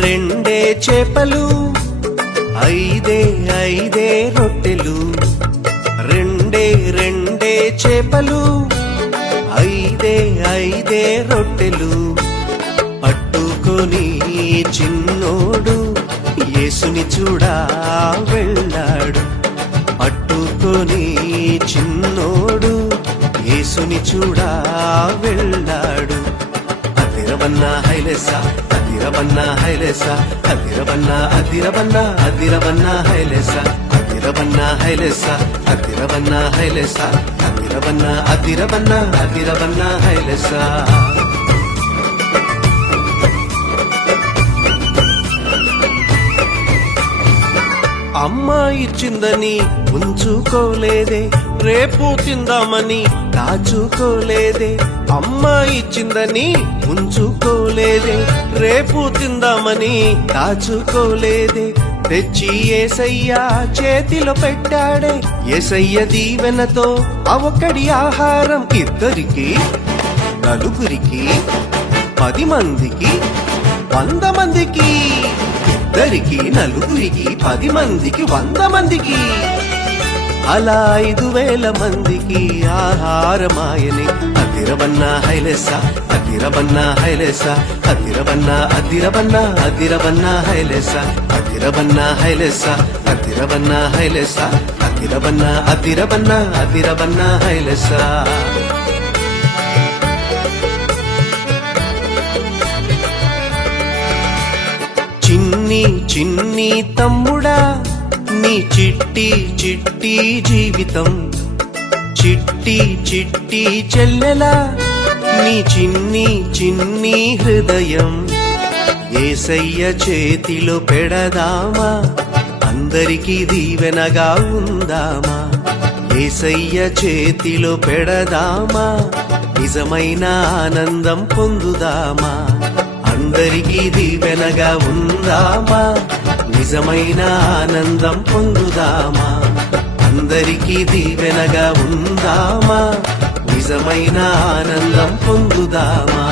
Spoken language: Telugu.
రెండే చేపలు, ఐదే రొట్టెలు. రెండే చేపలు, ఐదే రొట్టెలు. పట్టుకొని చిన్నోడు యేసుని చూడా వెళ్ళాడు. పట్టుకొని చిన్నోడు యేసుని చూడా వెళ్ళాడు. అదిరవన్న హైలెస, అదిరవన్న హైలెస, అదిరవన్న అదిరవన్న అదిరవన్న హైలెస, అదిరవన్న హైలెస, అదిరవన్న హైలెస, అదిరవన్న అదిరవన్న అదిరవన్న హైలెస. అమ్మ ఇచ్చిందని ఉంచుకోలేదే, రేపు తిందామని దాచుకోలేదే. అమ్మ ఇచ్చిందని ఉంచుకోలేదే, రేపు తిందామని దాచుకోలేదే. తెచ్చి యేసయ్య చేతిలో పెట్టాడే. యేసయ్య దీవెనతో అవకడి ఆహారం ఇద్దరికి, నలుగురికి, 10 మందికి, 100 మందికి. ఇద్దరికి, నలుగురికి, 10 మందికి, 100 మందికి. అలా 5,000 మందికి ఆహారమాయని. అదిరవన్న హైలెస, అదిరవన్న హైలెస, అదిరవన్న అదిరవన్న అదిరవన్న హైలెస, అదిరవన్న హైలెస, అదిరవన్న హైలెస, అదిరవన్న అదిరవన్న అదిరవన్న హైలెస. చిన్ని తమ్ముడా, నీ చిట్టి జీవితం. చిట్టి చెల్లెలా, నీ చిన్ని హృదయం. యేసయ్య చేతిలో పెడదామా, అందరికీ దీవెనగా ఉందామా. యేసయ్య చేతిలో పెడదామా, నిజమైన ఆనందం పొందుదామా. అందరికీ దీవెనగా ఉందామా, నిజమైన ఆనందం పొందుదామా. అందరికీ దీవెనగా ఉందామా, నిజమైన ఆనందం పొందుదామా.